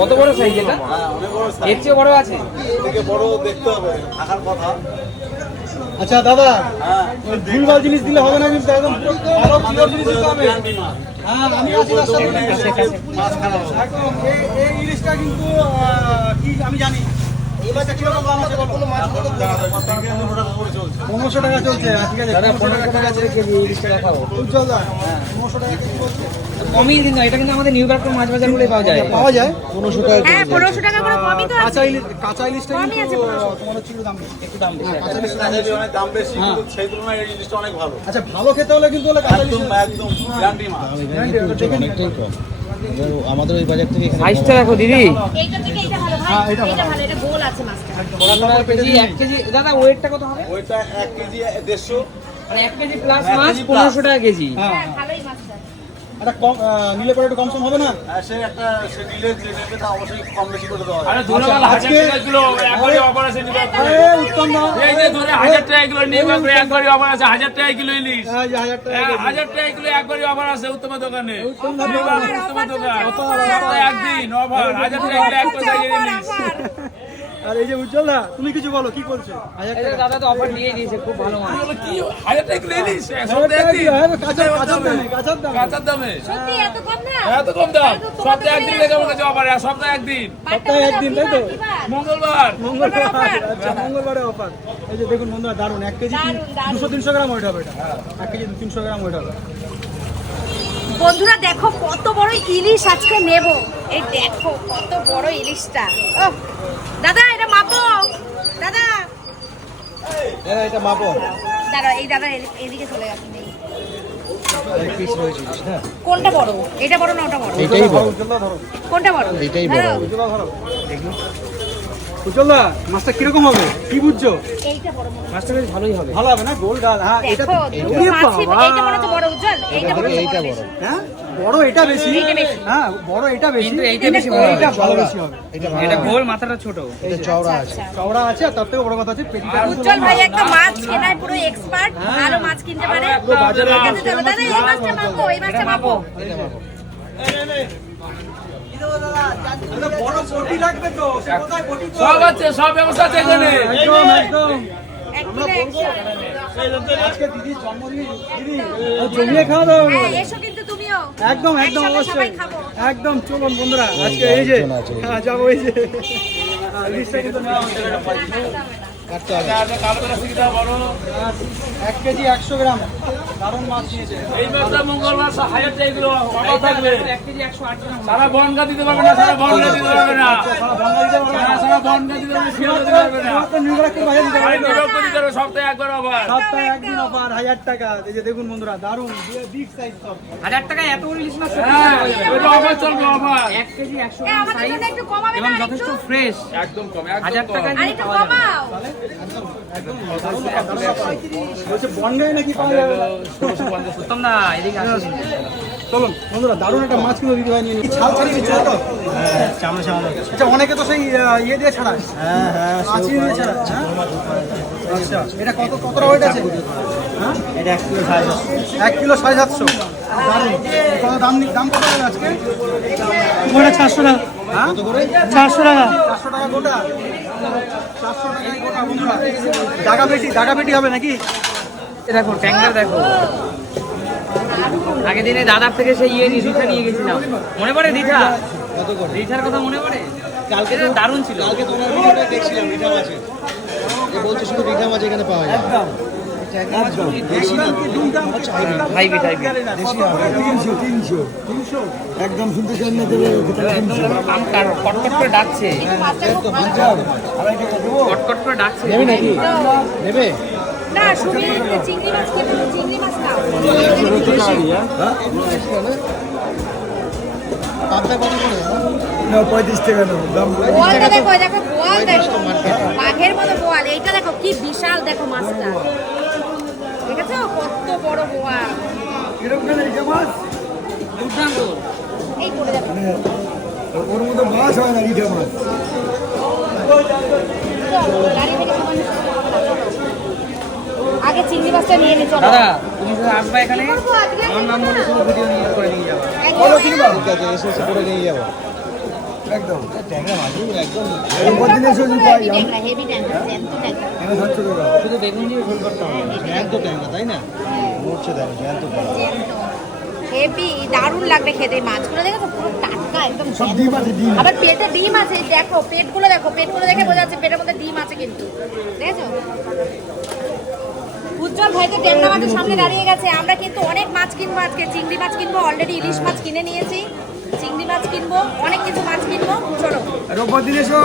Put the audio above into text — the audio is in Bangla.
কত বড় সাইজ এটা? হ্যাঁ অনেক বড় এর চেয়ে বড় আছে? বড় দেখতে হবে থাকার কথা। আচ্ছা দাদা হ্যাঁ। ভুলভাল জিনিস দিলে হবে না কিন্তু একদম ভালো ভালো জিনিস দিতে হবে। হ্যাঁ আমি আছি তার সাথে। মাছ খারাপ হবে একদম এই এই ইলিশটা কিন্তু কি আমি জানি। পনেরোশো টাকা চলছে হ্যাঁ, ঠিক আছে দাদা পনেরোশো টাকা আছে কেজি ইলিশটা দেখাবো উজ্জ্বল দা পনেরোশো টাকা কেজি চলছে। কমই কিন্তু এটা কিন্তু আমাদের নিউ মাছ বাজার বলে পাওয়া যায়। পাওয়া যায়। পনেরোশো টাকা হ্যাঁ পনেরোশো টাকা করে কমই তো কাঁচা ইলিশ কাঁচা ইলিশটা কমই আছে কিন্তু তোমার হচ্ছে দাম একটু দাম বেশি। কাঁচা ইলিশ অনেক দাম বেশি হ্যাঁ। কিন্তু সেই তুলনায় এই জিনিসটা অনেক ভালো। আচ্ছা ভালো খেতে হলে কিন্তু হলে কাঁচা একদম ইলিশ একদম গ্যারান্টি মাছ। এবার আমাদের ওই বাজার থেকে এখানে সাইজটা দেখো দিদি। এইটা থেকে এটা ভালো ভাই। হ্যাঁ, এটা এটা ভালো। এটা গোল আছে মাছটা। কেজি এক কেজি দাদা ওয়েটটা কত হবে? ওয়েটটা এক কেজি দেড়শো। মানে 1 কেজি প্লাস মাছ কেজি plus। পনেরোশো টাকা কেজি। হ্যাঁ। হ্যাঁ একটা কম নিলে পরে একটু কম সম হবে না? সে একটা সে দিলে যে নেবে তা অবশ্যই কম বেশি করে দেওয়া হবে। আচ্ছা, আজকে আরে উত্তম না এই যে ধরে হাজার টাকা কিলো নিয়ে করে একবারই অফার আছে হাজার টাকা ইলিশ। হাজার টাকা হ্যাঁ, হাজার একবারই অফার আছে উত্তম দোকানে। উত্তম দা উত্তম দোকান। একদিন অফার হাজার টাকা কিলো এক পয়সা ইলিশ। আর এই যে উজ্জ্বল দা তুমি কিছু বলো কি করছ? হাজার এই যে টাকা। দাদা তো অফার দিয়ে দিয়েছে খুব ভালো মাছ কি হাজার টাকা কিলো ইলিশ হাজার সপ্তাহে টাকা একদিন কি? কাঁচা দামে কাঁচার দামে। কাঁচার দামে। সত্যি এত কম না? এত কম দাম। সপ্তাহে একদিন লেগে আমার কাছে অফার সপ্তাহে একদিন। সপ্তাহে একদিন তাই তো? মঙ্গলবার। মঙ্গলবার আচ্ছা মঙ্গলবারে। অফার এই যে দেখুন বন্ধুরা দারুণ এক কেজি। দুশো তিনশো গ্রাম ওয়েট হবে এটা। এক কেজি তিনশো গ্রাম ওয়েট হবে। বন্ধুরা দেখো কত বড় ইলিশ আজকে নেব। এই দেখো কত বড় ইলিশটা। ওহ, দাদা এটা মাপো। দাদা। এটা মাপো। দাঁড়া এই দাদা এদি- এদিকে চলে গেছে হ্যাঁ। কোনটা বড়? এটা বড় না ওটা বড়? এটাই বড়। কোনটা বড়? এটাই বড়। ধরো। হবে। উজ্জ্বল দা ধরো উজ্জ্বল দা মাছটা কীরকম হবে? কি বুঝছ? এইটা বড় মনে হয়। মাছটা বেশ ভালোই হবে। ভালো হবে না? গোল ডাল হ্যাঁ এটা দেখো তো দুটো ওরে মাছই- বাবা। এইটা মনে বড় উজ্জ্বল এইটা হচ্ছে এইটা বড় বড়। হ্যাঁ বড় এটা বেশি। হ্যাঁ বড় এটা বেশি। কিন্তু এইটা বেশি বড় ভালো বেশি হবে। এটা এটা গোল মাথাটা ছোট। এটা চওড়া আছে। আচ্ছা চওড়া আছে আর তার থেকে বড় কথা আছে পেটিটা উজ্জ্বল ভাই একটা মাছ কেনায় পুরো এক্সপার্ট ভালো মাছ কিনতে পারে। বাজারে ঠিক আছে, চলো দাদা এই মাছটা মাপো এই মাছটা মাপো। সব আছে সব ব্যবস্থা আছে এখানে। একদম একদম। জমিয়ে খাওয়া দাওয়া। হ্যাঁ এসো কিন্তু তুমিও। একদম একদম অবশ্যই। একদম চলুন বন্ধুরা আজকে এই যে। হ্যাঁ যাব এই যে। লিস্টটা কিন্তু নেওয়া হচ্ছে। কাটতে হবে কালো করে শিখতে বড় আর এক কেজি একশো গ্রাম। দারুণ মাছ নিয়েছে। এই ব্যবসা মঙ্গলবার হাজার টাকা কিলো অফার থাকবে। এক কেজি একশো আট গ্রাম। সারা বনগা দিতে পারবে না সারা বনগা দিতে পারবে না। সারা বাংলা দিতে পারবে না। সারা বনগা দিতে পারবে শিয়াল দিতে পারবে না। মাত্র নিউ ব্রাকের বাজার দিতে আরে পারবে না। নিরক্ত দিতে পারবে সপ্তাহে একবার অফার সপ্তাহে একদিন অফার হাজার টাকা। এই যে দেখুন বন্ধুরা দারুণ। বিগ সাইজ সব। হাজার টাকায় এত ইলিশ মাছ সত্যি হ্যাঁ পাওয়া যাবে না। ওইটা অফার চলবে অফার এক কেজি একশো গ্রাম সাইজ জন্য একটু কমাবে এবং যথেষ্ট ফ্রেশ একদম কম হাজার একটু পাওয়া যাবে। চলুন বন্ধুরা দারুণ একটা মাছ ভাই নিয়ে নিই। ছাল ছাড়িয়ে তো? আচ্ছা অনেকে তো সেই ইয়ে দিয়ে ছাড়ায়। হ্যাঁ হ্যাঁ হ্যাঁ? আচ্ছা এটা কত কতটা ওয়েট আছে? হ্যাঁ? এটা এক কিলো সাইজ এক কিলো সাড়ে সাতশো। কত দাম দাম কত আজকে? গোটা চারশো টাকা। কত করে? চারশো টাকা। চারশো টাকা গোটা। চারশো টাকা গোটা বন্ধুরা। জাগা বেটি জাগা বেটি হবে নাকি? এ দেখো ট্যাঙ্গার দেখো। আগের দিনে দাদার থেকে সেই ইয়ে নিয়ে রিঠা নিয়ে গেছিলাম। মনে পড়ে রিঠা? রিঠার কথা মনে পড়ে? কালকে দারুণ ছিল। কালকে তোমার দেখছিলাম রিঠা মাছে বলছে শুধু রিঠা মাছ এখানে পাওয়া যায়। একদম। শুনতে চান না দেবে কটকট করে ডাকছে। কটকট করে ডাকছে। নেবে নাকি? নেবে? না চিংড়ি মাছ চিংড়ি মাছ পাবদা কত করে পঁয়ত্রিশ টাকা নেব দাম দেখো দেখো বোয়াল দেখো। বাঘের মতো বোয়াল এইটা দেখো কি বিশাল দেখো মাছটা। দেখেছ? কত বড় বোয়াল কীরকম করে মাছ? দুর্দান্ত। এই পড়ে যাবে। ওর মধ্যে মাছ হয় না রিঠা মাছ। আগে চিংড়ি মাছটা নিয়ে নি চলো। দাদা তুমি শুধু আসবে এখানে? আমার নাম বলে শুধু ভিডিও নিয়ে করে নিয়ে যাব। ঠিক আছে এসে এসে করে নিয়ে যাব। একদম। ট্যাংরা মাছ একদম। হেভি ট্যাংরা হেভি ট্যাংরা জ্যান্ত ট্যাংরা শুধু বেগুন দিয়ে ঝোল করতে হবে। জ্যান্ত ট্যাংরা তাই না? মরছে দেখো জ্যান্ত জ্যান্ত হেভি দারুণ লাগবে খেতে। মাছগুলো দেখো পুরো টাটকা একদম ডিম আছে ডিম। আবার পেটে ডিম আছে দেখো পেটগুলো দেখো পেটগুলো দেখে বোঝা যাচ্ছে পেটের মধ্যে ডিম আছে কিন্তু। দেখেছ? উজ্জ্বল ভাই তো ট্যাংরা মাছের সামনে দাঁড়িয়ে গেছে। আমরা কিন্তু অনেক মাছ কিনবো আজকে। চিংড়ি মাছ কিনবো অলরেডি ইলিশ মাছ কিনে নিয়েছি। চিংড়ি মাছ কিনবো অনেক কিছু মাছ কিনবো চলো। রোববার দিন এসো